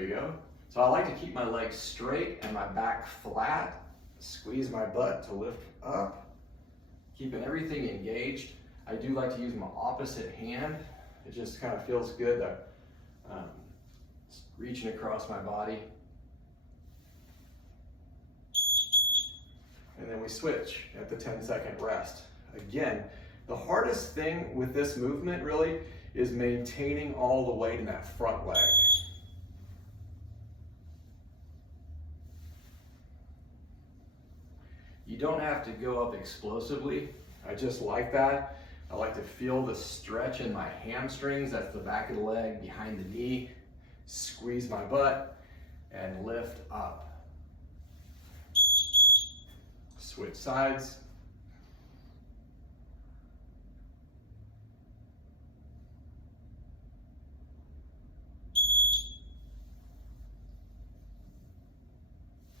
we go. So I like to keep my legs straight and my back flat. Squeeze my butt to lift up, keeping everything engaged. I do like to use my opposite hand. It just kind of feels good to reaching across my body. And then we switch at the 10-second rest. Again, the hardest thing with this movement really is maintaining all the weight in that front leg. You don't have to go up explosively. I just like that. I like to feel the stretch in my hamstrings. That's the back of the leg, behind the knee. Squeeze my butt and lift up. Switch sides.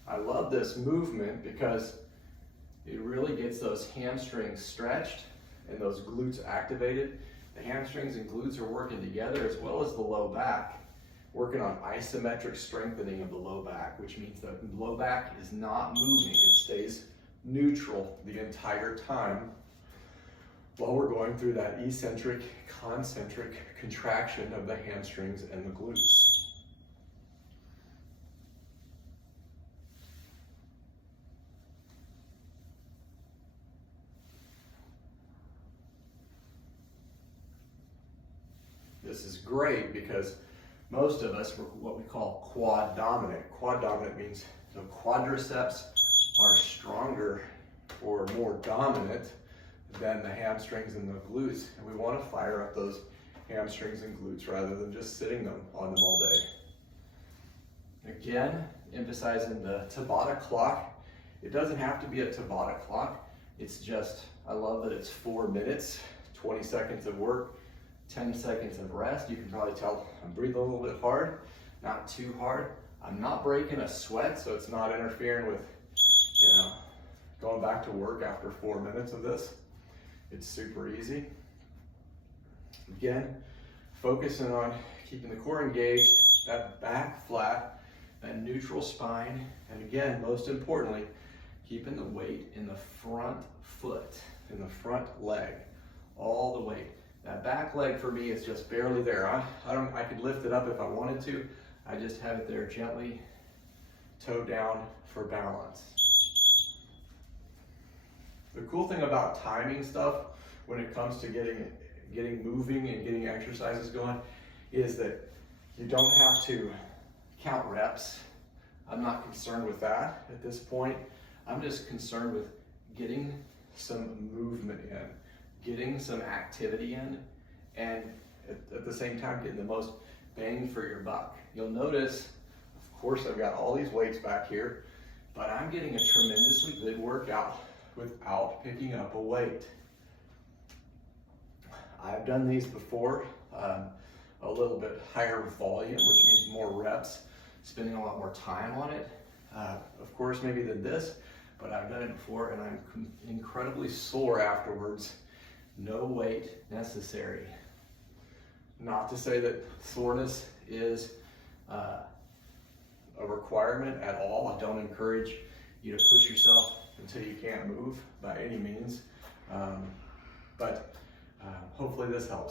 I love this movement because it really gets those hamstrings stretched and those glutes activated. The hamstrings and glutes are working together, as well as the low back, working on isometric strengthening of the low back, which means the low back is not moving. It stays neutral the entire time while we're going through that eccentric, concentric contraction of the hamstrings and the glutes. This is great because most of us are what we call quad dominant. Quad dominant means the quadriceps are stronger or more dominant than the hamstrings and the glutes. And we want to fire up those hamstrings and glutes rather than just sitting on them all day. Again, emphasizing the Tabata clock. It doesn't have to be a Tabata clock. It's just, I love that it's 4 minutes, 20 seconds of work, 10 seconds of rest. You can probably tell I'm breathing a little bit hard, not too hard. I'm not breaking a sweat, so it's not interfering with, going back to work after 4 minutes of this. It's super easy. Again, focusing on keeping the core engaged, that back flat, that neutral spine, and again, most importantly, keeping the weight in the front foot, in the front leg, all the weight. That back leg for me is just barely there. I could lift it up if I wanted to. I just have it there gently, toe down for balance. The cool thing about timing stuff when it comes to getting moving and getting exercises going is that you don't have to count reps. I'm not concerned with that at this point. I'm just concerned with getting some movement in, getting some activity in, and at the same time getting the most bang for your buck. You'll notice, of course, I've got all these weights back here, but I'm getting a tremendously good workout without picking up a weight. I've done these before, a little bit higher volume, which means more reps, spending a lot more time on it. Of course, maybe than this, but I've done it before and I'm incredibly sore afterwards. No weight necessary. Not to say that soreness is a requirement at all. I don't encourage you to push yourself until you can't move by any means. But hopefully this helps.